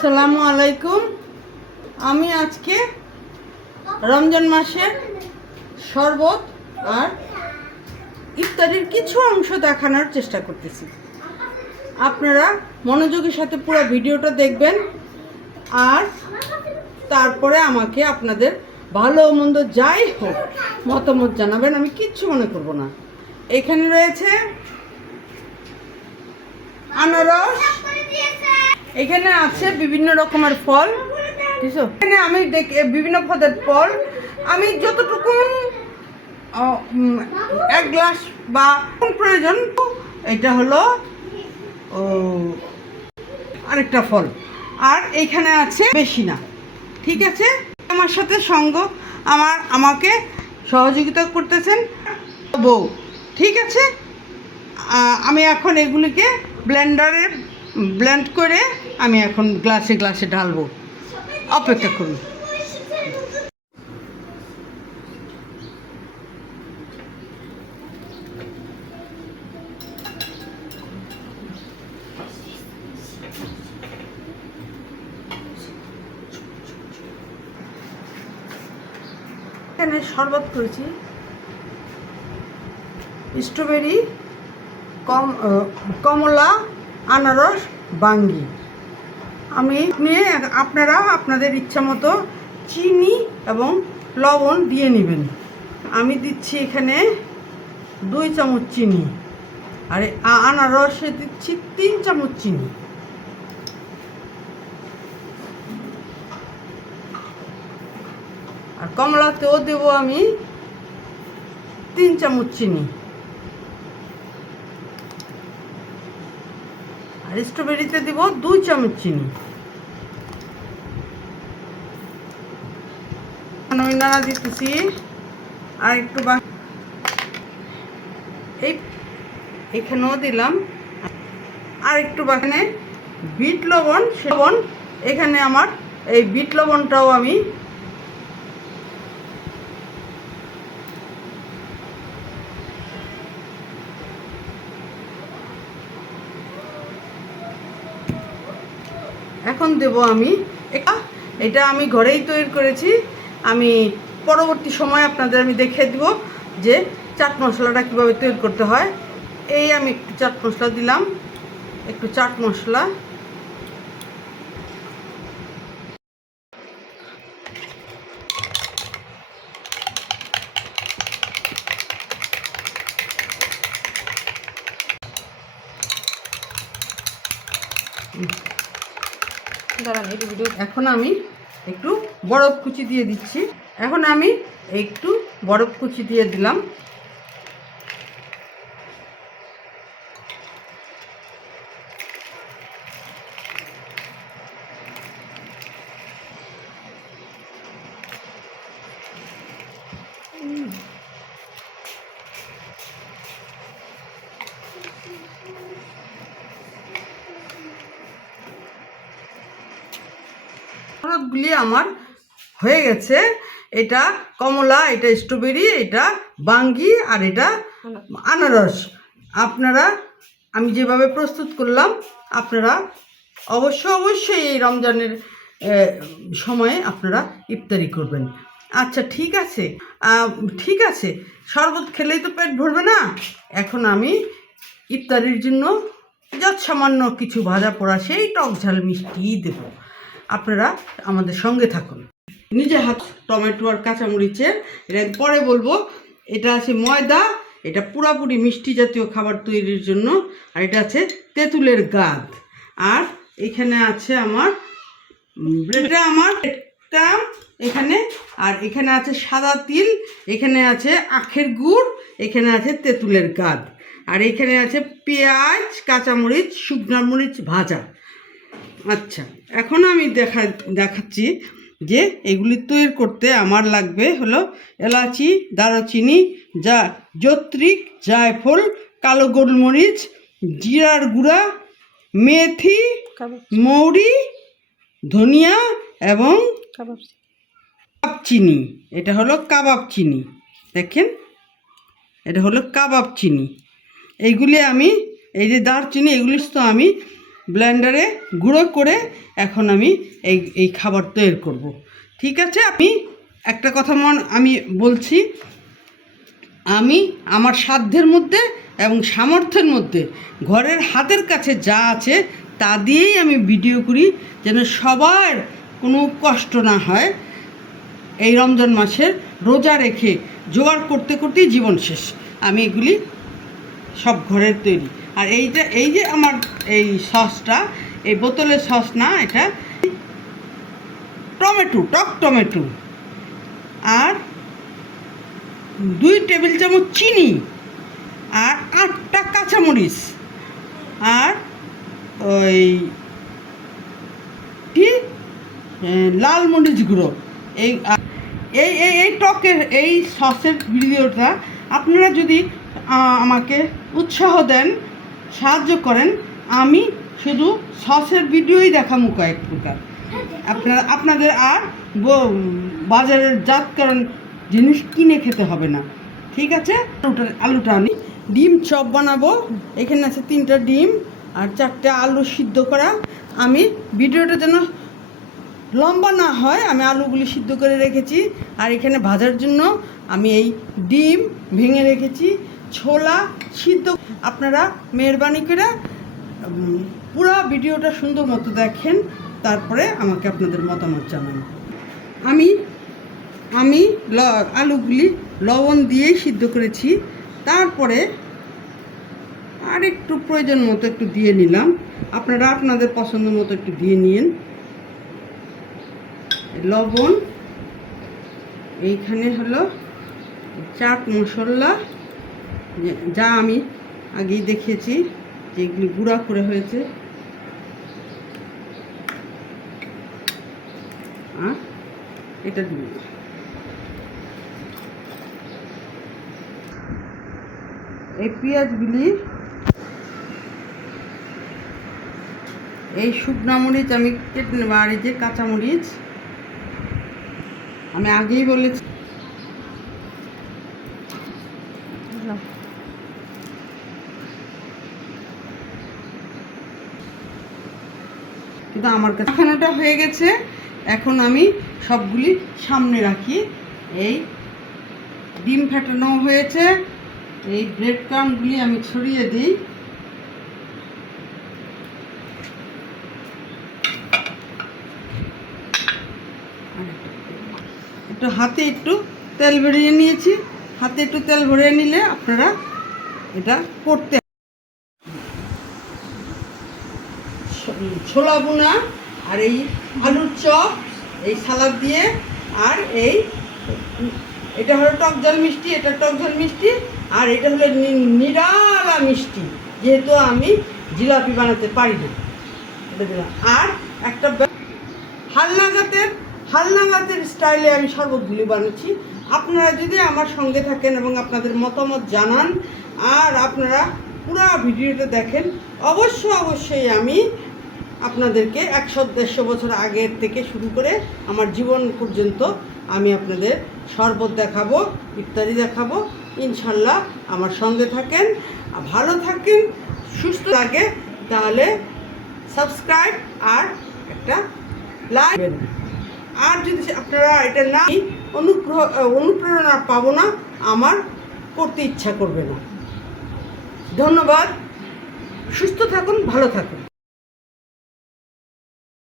আসসালামু আলাইকুম। আমি আজকে রমজান মাসের শরবত আর ইফতারির কিছু অংশ দেখানোর চেষ্টা করতেছি। আপনারা মনোযোগের সাথে পুরো ভিডিওটা দেখবেন আর তারপরে আমাকে আপনাদের ভালো মন্দ যাই হোক মতামত জানাবেন। আমি কিচ্ছু মনে করব না। এখানে রয়েছে আনারস, এখানে আছে বিভিন্ন রকমের ফল, ঠিক আছে? এখানে আমি বিভিন্ন পদের ফল আমি যতটুকু এক গ্লাস বা প্রয়োজন, এটা হলো আরেকটা ফল। আর এইখানে আছে বেশি না, ঠিক আছে? আমার সাথে আমাকে সহযোগিতা করতেছেন বউ, ঠিক আছে? আমি এখন এগুলিকে ব্লেন্ডারে ব্লেন্ড করে আমি এখন গ্লাসে গ্লাসে ঢালবো। অপেক্ষা করুন। এখানে শরবত করেছি স্ট্রবেরি, কমলা, আনারস, বাঙ্গি। আমি নিয়ে আপনারা আপনাদের ইচ্ছা মতো চিনি এবং লবণ দিয়ে নেবেন। আমি দিচ্ছি এখানে 2 চামচ চিনি, আর আনারসে দিচ্ছি 3 চামচ চিনি। আর কমলাতেও দেব আমি 3 চামচ চিনি। আর স্ট্রবেরিতে দেব 2 চামচ চিনি। আমি নাড়া দিতেছি আর একটু এখানেও দিলাম আর একটু বাগানে বিট লবণ, এখানে আমার এই বিট লবণটাও আমি এখন দেব। এটা আমি ঘরেই তৈরি করেছি। আমি পরবর্তী সময় আপনাদের আমি দেখিয়ে দেব যে চাট মশলাটা কীভাবে তৈরি করতে হয়। এই আমি একটু চাট মশলা দিলাম, একটু চাট মশলা, এখন আমি একটু বরফ কুচি দিয়ে দিচ্ছি। এখন আমি একটু বরফ কুচি দিয়ে দিলাম। বরফগুলি আমার হয়ে গেছে। এটা কমলা, এটা স্ট্রবেরি, এটা বাঙ্গি আর এটা আনারস। আমি যেভাবে প্রস্তুত করলাম আপনারা অবশ্যই এই রমজানের সময়ে আপনারা ইফতারি করবেন। আচ্ছা, ঠিক আছে। শরবত খেলেই তো পেট ভরবে না। এখন আমি ইফতারির জন্য সামান্য কিছু ভাজা পোড়া সেই টক ঝাল মিষ্টি দেব। আপনারা আমাদের সঙ্গে থাকুন। নিজে হাত টমেটো আর কাঁচামরিচের, এটা পরে বলবো। এটা আছে ময়দা, এটা পুরাপুরি মিষ্টি জাতীয় খাবার তৈরির জন্য। আর এটা আছে তেঁতুলের গাদ। আর এখানে আছে আমার এখানে, আর এখানে আছে সাদা তিল, এখানে আছে আখের গুড়, এখানে আছে তেঁতুলের গাদ, আর এখানে আছে পেঁয়াজ, কাঁচামরিচ, শুকনো মরিচ ভাজা। আচ্ছা, এখন আমি দেখাচ্ছি যে এগুলি তৈরি করতে আমার লাগবে হলো এলাচি, দারুচিনি, জত্রিক, জায়ফল, কালো গোলমরিচ, জিরার গুঁড়া, মেথি, মৌরি, ধনিয়া এবং কাবাব চিনি। এটা হলো কাবাব চিনি। দেখেন, এটা হলো কাবাব চিনি। এইগুলি আমি, এই যে দারচিনি, এগুলি তো আমি ব্লেন্ডারে গুঁড়ো করে এখন আমি এই খাবার তৈরি করব। ঠিক আছে, আমি একটা কথা আমি বলছি, আমি আমার সাধ্যের মধ্যে এবং সামর্থ্যের মধ্যে ঘরের হাতের কাছে যা আছে তা দিয়েই আমি ভিডিও করি, যেন সবার কোনো কষ্ট না হয়। এই রমজান মাসের রোজা রেখে জোগাড় করতে করতেই জীবন শেষ। আমি এগুলি সব ঘরের তৈরি। আর এই যে আমার এই সসটা, এই বোতলের সস না, এটা টমেটো, টক টমেটো, আর 2 টেবিল চামচ চিনি, আর 8টা কাঁচামরিচ, আর ওই কি লাল মরিচ গুঁড়ো। এই এই এই এই টকের এই সসের ভিডিওটা আপনারা যদি আমাকে উৎসাহ দেন, সাহায্য করেন, আমি শুধু সসের ভিডিওই দেখাবো কয়েক প্রকার। আপনাদের আর বাজারের জাতকরণ জিনিস কিনে খেতে হবে না। ঠিক আছে, আলুটা আমি ডিম চপ বানাবো। এখানে আছে 3টা ডিম আর 4টে আলু সিদ্ধ করা। আমি ভিডিওটা যেন লম্বা না হয়, আমি আলুগুলি সিদ্ধ করে রেখেছি। আর এখানে ভাজার জন্য আমি এই ডিম ভেঙে রেখেছি, ছোলা সিদ্ধ। আপনারা মেহরবানি করে পুরো ভিডিওটা সুন্দর মতো দেখেন, তারপরে আমাকে আপনাদের মতামত জানান। আমি আলুগুলি লবণ দিয়েই সিদ্ধ করেছি। তারপরে আর একটু প্রয়োজন মতো একটু দিয়ে নিলাম, আপনারা আপনাদের পছন্দ মতো একটু দিয়ে নিন লবণ। এইখানে হলো চাট মশলা, যা আমি আগেই দেখিয়েছি যেগুলি গুঁড়া করে হয়েছে। আর এটা দিন, এই পেঁয়াজগুলি, এই শুকনা মরিচ আমি কেটে নেব, আর এই যে কাঁচামরিচ আমি আগেই বলেছি। কিন্তু আমার কাছে খানাটা হয়ে গেছে। এখন আমি সবগুলি সামনে রাখি। এই ডিম ফেটানো হয়েছে, এই ব্রেড ক্রাম্বগুলি আমি ছড়িয়ে দিই। একটু হাতে একটু তেল ভরিয়ে নিয়েছি। হাতে একটু তেল ভরিয়ে নিলে আপনারা এটা করতে। ছোলা বুনা আর এই আলুর চপ, এই সালাদ দিয়ে, আর এটা হলো টক ঝাল মিষ্টি, এটা টক ঝাল মিষ্টি, আর এটা হলো নিরালা মিষ্টি, যেহেতু আমি জিলাপি বানাতে পারি না। এটা দিলাম। আর একটা হালনাগাতের স্টাইলে আমি শরবতগুলি বানাচ্ছি। আপনারা যদি আমার সঙ্গে থাকেন এবং আপনাদের মতামত জানান, আর আপনারা পুরো ভিডিওটা দেখেন, অবশ্যই আমি আপনাদেরকে 100-150 বছর আগের থেকে শুরু করে আমার জীবন পর্যন্ত আমি আপনাদের শরবত দেখাবো, ইত্যাদি দেখাবো। ইনশাল্লাহ আমার সঙ্গে থাকেন, ভালো থাকেন, সুস্থ থাকে। তাহলে সাবস্ক্রাইব আর একটা লাইক। আর যদি আপনারা এটা না অনুপ্রেরণা পাবো না, আমার করতে ইচ্ছা করবে না। ধন্যবাদ, সুস্থ থাকুন, ভালো থাকুন।